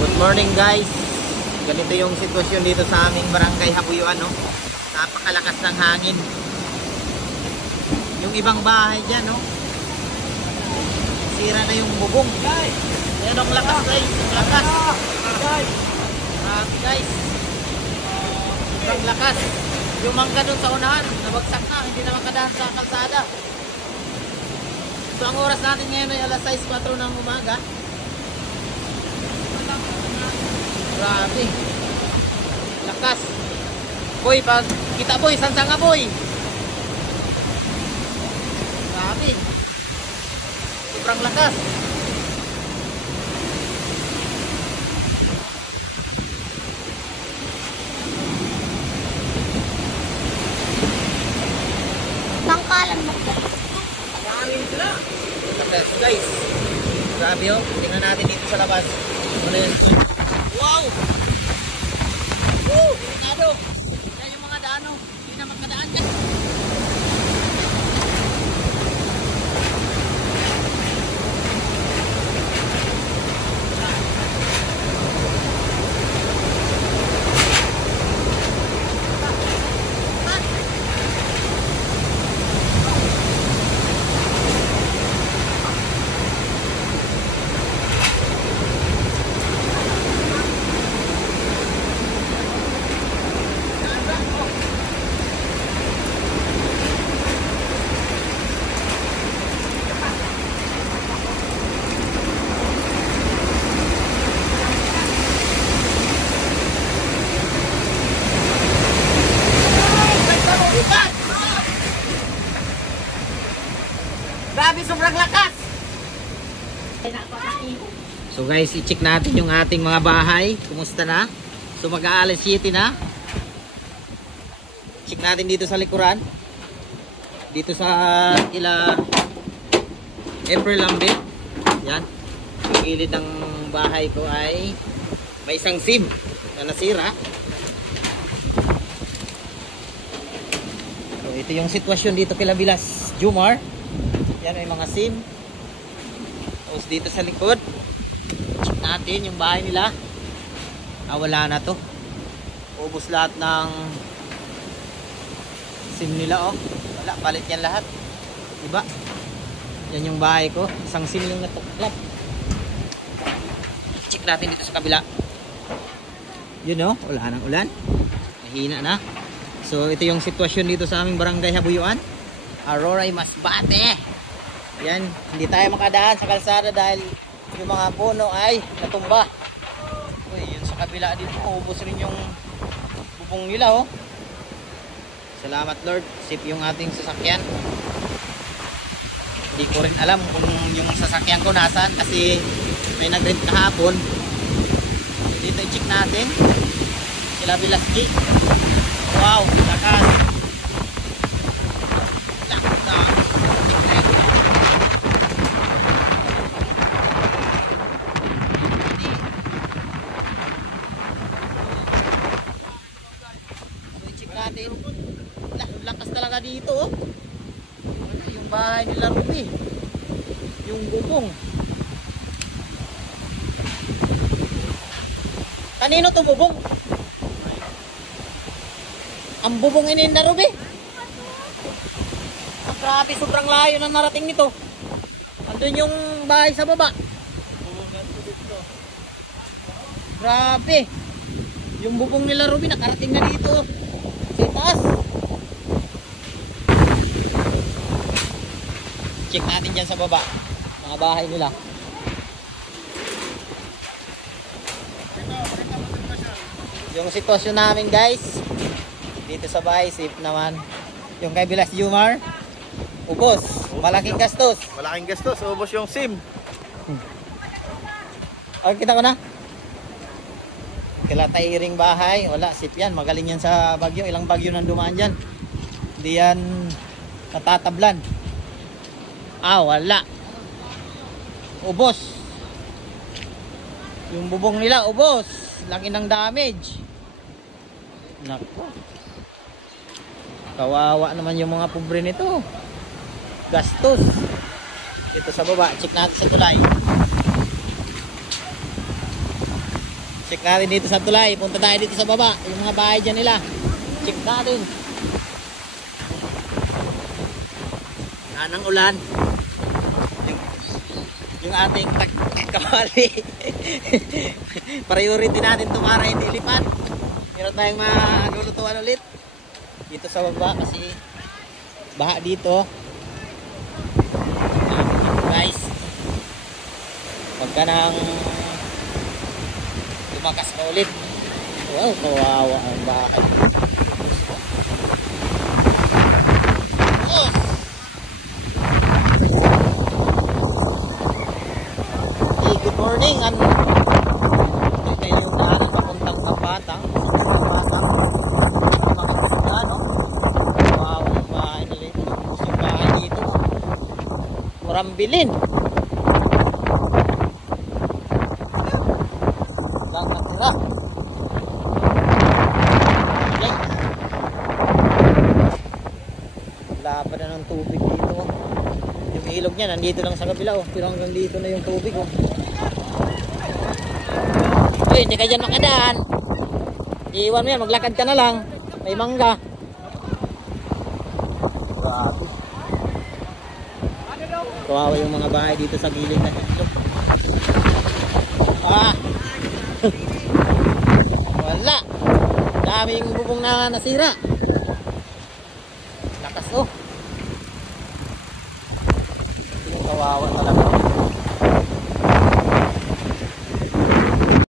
Good morning guys. Ganito yung sitwasyon dito sa aming barangay Habuyuan, no? Napakalakas ng hangin. Yung ibang bahay dyan, no? Sira na yung bubong. Ayan ang lakas guys. Ang lakas. Guys. Ang lakas. Yung mangga dun sa unahan, nabagsak na. Hindi na makadaan sa kalsada. So ang oras natin ngayon ay alas 6:04 ng umaga. Grabe. Lakas. Boy, pag kita boy, sansa nga boy. Grabe. Sobrang lakas. Tangkalan mo. Hangin sila. Lakas guys. Grabe oh. Tingnan natin dito sa labas. Ano yun? Wow! Woo! Ano? Yan yung mga daano. Hindi na magkadaan dyan. Grabe, sobrang lakas. So guys, i-check natin yung ating mga bahay. Kumusta na? So mag-aalas 7 na. Check natin dito sa likuran. Dito sa ila April Lambit. Yan. Yung gilid ng bahay ko ay may isang SIM na nasira. So ito yung sitwasyon dito kila Bilas Jumar. Yan ay mga SIM. Tapos dito sa likod, check natin yung bahay nila. Wala na to. Ubos lahat ng SIM nila, oh. Wala, palit yan lahat. Diba? Yan yung bahay ko. Isang SIM yung natuklap. Check natin dito sa kabila. Yun, oh. Wala nang ulan. Mahina na. So ito yung sitwasyon dito sa aming barangay Habuyuan, Aurora Masbate. Yan, hindi tayo makadaan sa kalsada dahil yung mga puno ay natumba. Uy, yun sa kabila dito, ubos rin yung bubong nila, oh. Salamat Lord, safe yung ating sasakyan. Hindi ko rin alam kung yung sasakyan ko nasaan kasi may nag-rent kahapon. Dito i-check natin. Sila Bilasji. Wow, lakas. Natin. Lakas talaga dito, oh. Yung bahay nila Ruby, yung bubong. Kanino to bubong? Ang bubong ini na Ruby. Grabe, sobrang layo na narating nito. Andun yung bahay sa baba. Grabe. Yung bubong nila Ruby nakarating na dito. Taas. Check natin dyan sa baba mga bahay nila. Yung sitwasyon namin guys dito sa bahay, safe naman. Yung kay Bilas Jumar, ubos, malaking gastos. Malaking gastos, ubos yung SIM. Kita ko na. Kila tairing bahay, wala, sip yan, magaling yan sa bagyo. Ilang bagyo nang dumaan dyan, hindi yan natatablan. Wala, ubos yung bubong nila, ubos, laki ng damage. Naku, kawawa naman yung mga pobre nito, gastos. Ito sa baba, check natin sa tulay. Check natin dito sa tulay. Punta tayo dito sa baba. Yung mga bahay dyan nila. Check natin. Wala ng ulan. Yung ating kawali. Priority natin ito para hindi lipat. Meron tayong maglulutuan ulit. Dito sa baba kasi baha dito. Guys. Huwag ka nang lumakas na ulit. Wow, kawawa ang bahay. Oh! Hey, good morning. Ito yung daanan papuntang Kapatang. Kapatang. Makikita, no? Kawawa ang bahay nila ito. Gusto yung bahay dito. Murang bilhin. Lang natira. Okay. Wala pa na ng tubig dito. Yung ilog niya nandito lang sa kabila, oh. Pero hanggang dito na yung tubig, oh. Uy, hindi ka dyan makadaan. Iiwan mo yan, maglakad ka na lang. May mangga. Grabe. Kawawa yung mga bahay dito sa gilid na ilog. Ah! Wala. Daming bubong na nasira. Lakas, oh. Kawawa talaga.